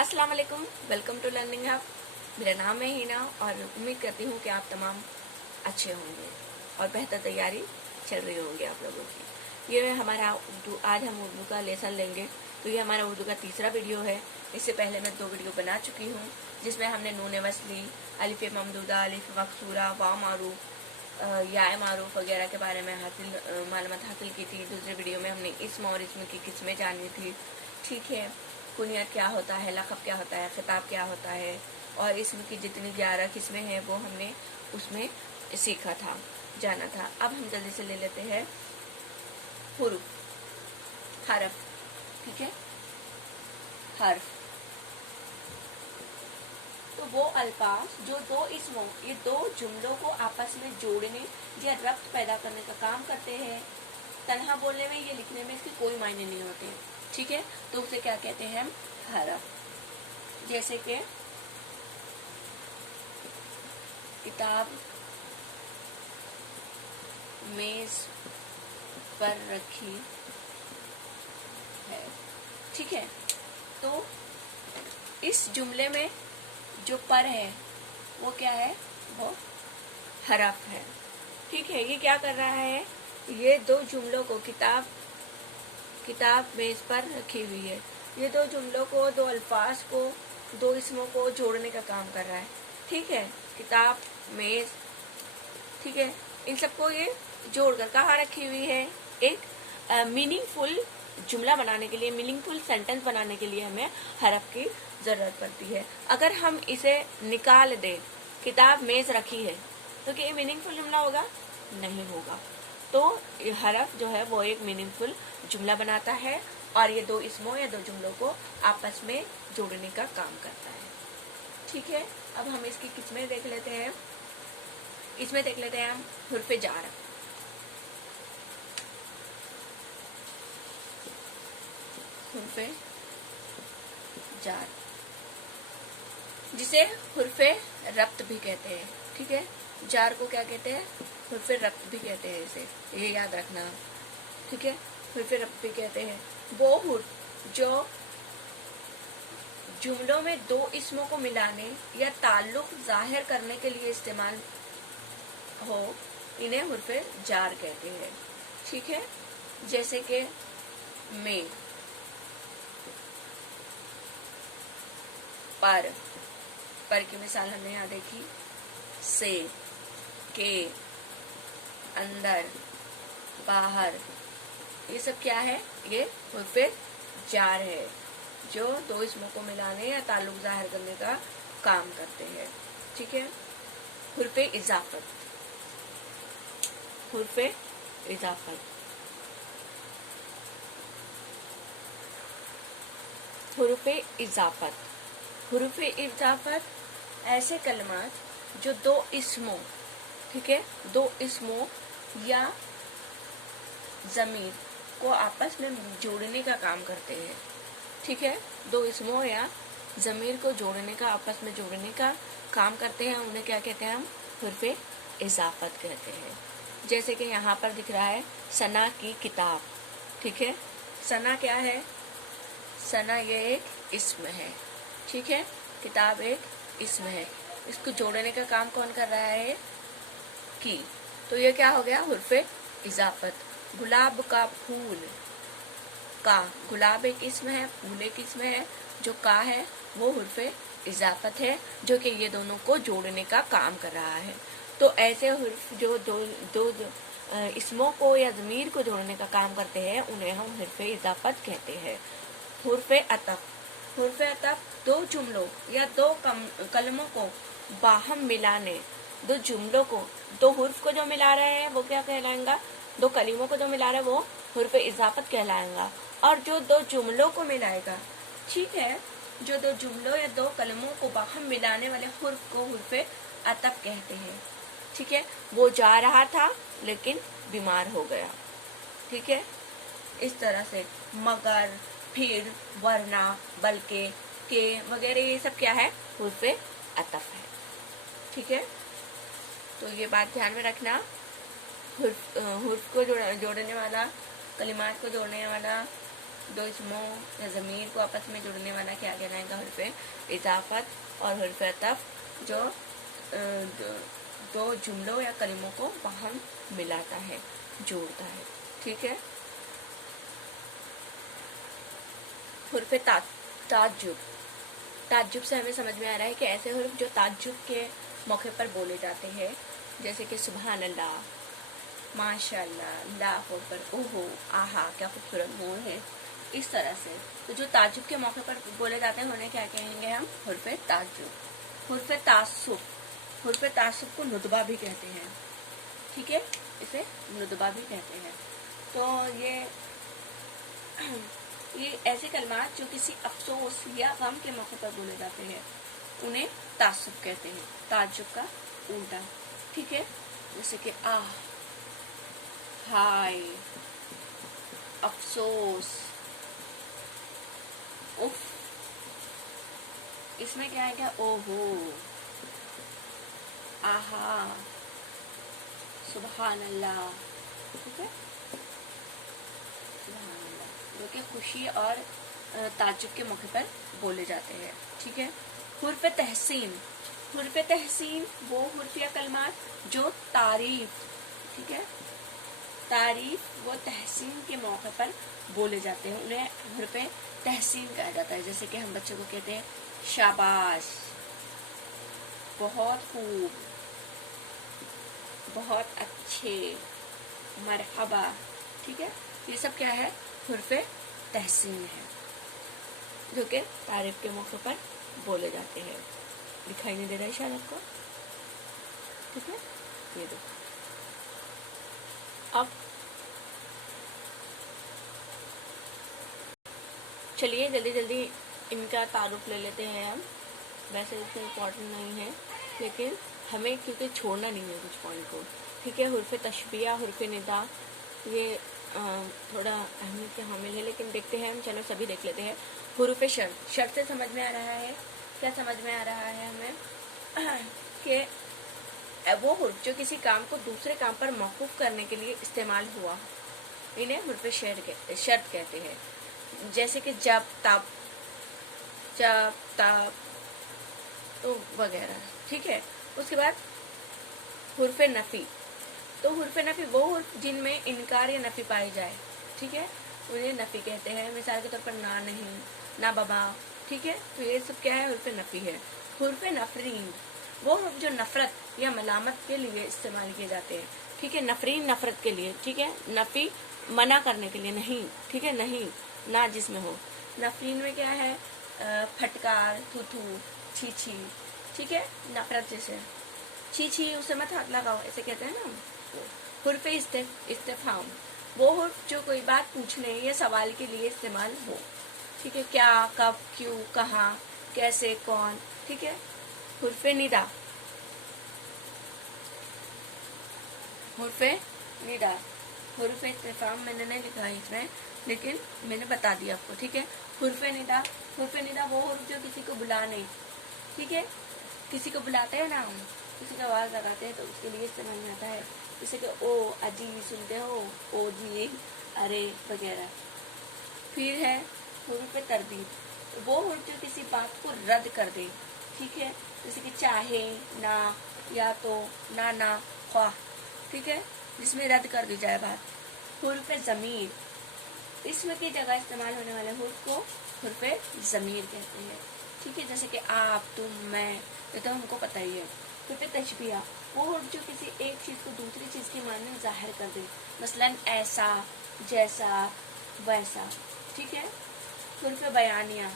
अस्सलाम वालेकुम, welcome to learning hub. मेरा नाम है हिना और उम्मीद करती हूँ कि आप तमाम अच्छे होंगे और बेहतर तैयारी चल रही होंगी आप लोगों की। ये हमारा उर्दू, आज हम उर्दू का लेसन लेंगे। तो ये हमारा उर्दू का तीसरा वीडियो है। इससे पहले मैं 2 वीडियो बना चुकी हूँ जिसमें हमने नून वस्ली, अलिफ ममदूदा, अलिफ मकसूरा, वाव मारूफ, या मारूफ वगैरह के बारे में मालूमात हासिल की थी। दूसरे वीडियो में हमने इस्म और इस्म की किस्में जानी थी। ठीक है, कुनियत क्या होता है, लक़ब क्या होता है, खिताब क्या होता है, और इस्म की जितनी 11 किस्में हैं वो हमने उसमें सीखा था, जाना था। अब हम जल्दी से ले लेते हैं हुरूफ, हरफ। ठीक है, हर्फ तो वो अल्फाज जो दो इस्मों, ये 2 जुमलों को आपस में जोड़ने या रब्त पैदा करने का काम करते हैं। तन्हा बोलने में, ये लिखने में इसके कोई मायने नहीं होते। ठीक है, तो उसे क्या कहते हैं हम? हरफ। जैसे कि किताब मेज पर रखी है। ठीक है, तो इस जुमले में जो पर है वो क्या है? वो हरफ है। ठीक है, ये क्या कर रहा है? ये 2 जुमलों को, किताब मेज पर रखी हुई है, ये 2 जुमलों को, 2 अल्फाज को, 2 इसमों को जोड़ने का काम कर रहा है। ठीक है, किताब, मेज, ठीक है, इन सबको ये जोड़कर कहाँ रखी हुई है? एक मीनिंगफुल जुमला बनाने के लिए, मीनिंगफुल सेंटेंस बनाने के लिए हमें हरफ की जरूरत पड़ती है। अगर हम इसे निकाल दें, किताब मेज रखी है, तो क्या ये मीनिंगफुल जुमला होगा? नहीं होगा। तो ये हरफ जो है वो एक मीनिंगफुल जुमला बनाता है और ये 2 इसमों या 2 जुमलों को आपस में जोड़ने का काम करता है। ठीक है, अब हम इसकी किस्में देख लेते हैं। इसमें देख लेते हैं हम हुर्फ जार। हुर्फ जार, जिसे हुर्फ रब्त भी कहते हैं। ठीक है, जार को क्या कहते हैं? हुर्फ रब्त भी कहते हैं इसे, ये याद रखना। ठीक है, हुर्फ रब्त भी कहते हैं। वो हुर्फ जो जुमलों में 2 इसमों को मिलाने या ताल्लुक जाहिर करने के लिए इस्तेमाल हो, इन्हें हुर्फ जार कहते हैं। ठीक है, जैसे कि में, पर की मिसाल हमने यहाँ देखी, से, के, अंदर, बाहर, ये सब क्या है? ये हुर्फ जार है जो 2 इसमों को मिलाने या ताल्लुक जाहिर करने का काम करते हैं। ठीक है, हुर्फ इजाफत। हुर्फ इजाफत, हुर्फ इजाफत, हुर्फ इजाफत ऐसे कलमात जो 2 इसमों, ठीक है, 2 इसमों या ज़मीर को आपस में जोड़ने का काम करते हैं। ठीक है, 2 इसमों या ज़मीर को जोड़ने का, आपस में जोड़ने का काम करते हैं। उन्हें क्या कहते हैं हम? हुर्फ इजाफत कहते हैं। जैसे कि यहाँ पर दिख रहा है सना की किताब। ठीक है, सना क्या है? सना ये एक इस्म है। ठीक है, किताब एक इस्म है। इसको जोड़ने का काम कौन कर रहा है? की। तो ये क्या हो गया? हुर्फ इजाफत। गुलाब का फूल, का, गुलाब एक इस्म है, फूल एक इस्म है, जो का है वो हुर्फ इजाफत है, जो कि ये दोनों को जोड़ने का काम कर रहा है। तो ऐसे हुर्फ जो दो इसमों को या ज़मीर को जोड़ने का काम करते हैं, उन्हें हम हुर्फ इजाफत कहते हैं। हुर्फ अतफ, हुर्फ अतफ 2 जुमलों या 2 कलमों को बाहम मिलाने, 2 जुमलों को, 2 हुर्फ को जो मिला रहे हैं वो क्या कहलाएगा? 2 कलीमों को जो मिला रहे हैं वो हुर्फ इजाफत कहलाएगा। और जो 2 जुमलों को मिलाएगा, ठीक है, जो 2 जुमलों या 2 कलमों को बाहम मिलाने वाले हुर्फ को हुर्फ अतफ कहते हैं। ठीक है, वो जा रहा था लेकिन बीमार हो गया। ठीक है, इस तरह से मगर, फिर, वरना, बल्कि, के वगैरह ये सब क्या है? हुर्फ अतफ है। ठीक है, तो ये बात ध्यान में रखना। हुर्फ को जोड़ने वाला, कलिमात को जोड़ने वाला दो इसमों या ज़मीर को आपस में जोड़ने वाला क्या कहलाएगा? हुर्फ़ इज़ाफ़त और हुर्फ़ अतफ़, जो दो जुमलों या कलिमों को बाहम मिलाता है, जोड़ता है। ठीक है। हुर्फ़ ताज्जुब, ताज्जुब से हमें समझ में आ रहा है कि ऐसे हुर्फ जो ताज्जुब के मौके पर बोले जाते हैं, जैसे कि सुबहान अल्लाह, माशाअल्लाह, ला पर ओहो, आहा क्या खूबसूरत मोर है, इस तरह से। तो जो ताज्जुब के मौके पर बोले जाते हैं उन्हें क्या कहेंगे हम? हुर्फ़ ताज्जुब। हुर्फ़ तासुब, हुर्फ़ तासुब को नुदबा भी कहते हैं। ठीक है, इसे नुदबा भी कहते हैं। तो ये ऐसे कलमात जो किसी अफसोस या गम के मौके पर बोले जाते हैं उन्हें तासुब कहते हैं, ताज्जुब का उल्टा। ठीक है, जैसे कि आह, हाय, अफसोस, उफ, इसमें क्या है? क्या ओहो, आहा, सुबहान अल्लाह। ठीक है, सुबहान अल्लाह, जो कि खुशी और ताज्जुब के मौके पर बोले जाते हैं। ठीक है। हुर्फ़ तहसीन, हुर्फ़ तहसीन वो हुर्फ या कलमात जो तारीफ, ठीक है, तारीफ वो तहसीन के मौके पर बोले जाते हैं, उन्हें हुर्फ़ तहसीन कहा जाता है। जैसे कि हम बच्चों को कहते हैं शाबाश, बहुत खूब, बहुत अच्छे, मरहबा। ठीक है, ये सब क्या है? हुर्फ़ तहसीन है, जो कि तारीफ के मौके पर बोले जाते हैं। दिखाई नहीं दे रहा है शायद आपको? ठीक है, ये देखो। अब चलिए जल्दी जल्दी इनका तारुफ ले लेते हैं हम। वैसे इतना इम्पोर्टेंट नहीं है, लेकिन हमें क्योंकि छोड़ना नहीं है कुछ पॉइंट को। ठीक है, हुर्फ़ तशबिया, हुर्फ़ निदा, ये थोड़ा अहमियत के हामिल है, लेकिन देखते हैं हम। चलो सभी देख लेते हैं। हुर्फ़ शर्त, शर्त से समझ में आ रहा है, क्या समझ में आ रहा है हमें? कि वो हुर्फ जो किसी काम को दूसरे काम पर मौकूफ़ करने के लिए इस्तेमाल हुआ, इन्हें हुर्फ़ शर्त कहते हैं। जैसे कि जब, तब, तो वगैरह। ठीक है, उसके बाद हुर्फ़ नफ़ी, तो हुर्फ़ नफ़ी वो हुर्फ जिनमें इनकार या नफ़ी पाई जाए, ठीक है, उन्हें नफ़ी कहते हैं। मिसाल के तौर पर ना, नहीं, ना बाबा। ठीक है, तो ये सब क्या है? हुर्फ़ नफ़ी है। हुर्फ़ नफ़रीन वो हुर्फ जो नफ़रत या मलामत के लिए इस्तेमाल किए जाते हैं। ठीक है, नफ़रीन नफ़रत के लिए। ठीक है, नफ़ी मना करने के लिए, नहीं। ठीक है, नहीं, ना जिसमें हो। नफ़रीन में क्या है? फटकार, थू, छी छी। ठीक है, नफ़रत जैसे छी छी, उसे मत हाथ लगाओ, ऐसे कहते हैं ना। हुर्फ़ इस्तिफ़हाम वो हुर्फ जो कोई बात पूछने या सवाल के लिए इस्तेमाल हो। ठीक है, क्या, कब, क्यों, कहाँ, कैसे, कौन। ठीक है, हुर्फ़ निदा, हुर्फ़ निदा, हुर्फ़ इस्तिफ़हाम मैंने नहीं लिखा है इसमें, लेकिन मैंने बता दिया आपको। ठीक है, हुर्फ़ निदा, हुर्फ़ निदा वो हुर्फ जो किसी को बुलाने, ठीक है, किसी को बुलाते हैं ना हम, किसी को आवाज़ लगाते हैं तो उसके लिए इस्तेमाल में आता है। जैसे कि ओ अजी सुनते हो, ओ जी, अरे वगैरह। फिर है हुर्फ़ तरदीद, वो हुर्फ जो किसी बात को रद्द कर दे। ठीक है, जैसे कि चाहे, ना, या तो, ना, ख्वाह। ठीक है, जिसमें रद्द कर दी जाए बात। हुर्फ़ ज़मीर, इसम की जगह इस्तेमाल होने वाले हुर्फ को हुर्फ़ ज़मीर कहते हैं। ठीक है, जैसे कि आप, तुम, मैं, ये तो हमको पता ही है। हुर्फ़ तशबिया वो हुर्फ जो किसी एक चीज़ को दूसरी चीज़ की माने ज़ाहिर कर दे, मसलन ऐसा, जैसा, वैसा। ठीक है, हुर्फ़ बयानिया,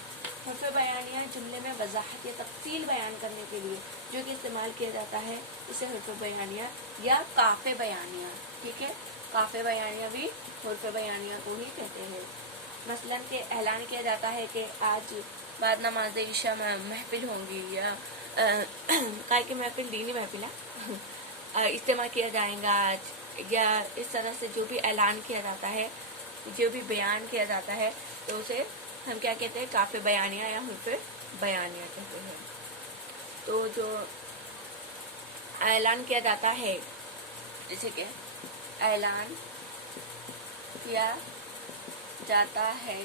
हुर्फ़ बयानिया जुमले में वजाहत या तफसील बयान करने के लिए जो कि इस्तेमाल किया जाता है, इसे हुर्फ़ बयानिया या काफ़े बयानिया। ठीक है, काफ़े बयानिया भी हुर्फ़ बयानिया को ही कहते हैं। मसलन के ऐलान किया जाता है कि आज बाद नमाज इशा में महफिल होंगी, या काय की महफिल, दीनी महफिल है, इस्तेमाल किया जाएगा आज, या इस तरह से जो भी ऐलान किया जाता है, जो भी बयान किया जाता है, तो उसे हम क्या कहते हैं? काफ़े बयानिया या हुर्फ़ बयानिया कहते हैं। तो जो ऐलान किया जाता है, जैसे कि ऐलान किया जाता है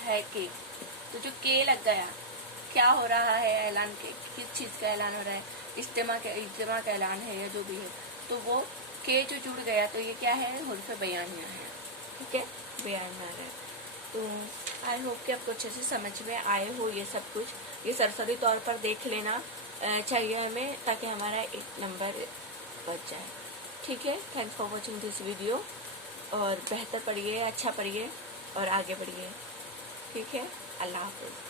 है के, तो जो के लग गया क्या हो रहा है ऐलान के, किस चीज़ का ऐलान हो रहा है, इज्तिमा का ऐलान है या जो भी है, तो वो के जो जुड़ गया तो ये क्या है, हुर्फ बयानिया है, ठीक है, बयानिया है। तो आई होप कि आपको अच्छे से समझ में आए हो ये सब कुछ, ये सरसरी तौर पर देख लेना चाहिए हमें, ताकि हमारा एक नंबर बच जाए, ठीक है। Thanks for watching this video, और बेहतर पढ़िए, अच्छा पढ़िए और आगे बढ़िए, ठीक है। अल्लाह हाफ़िज़।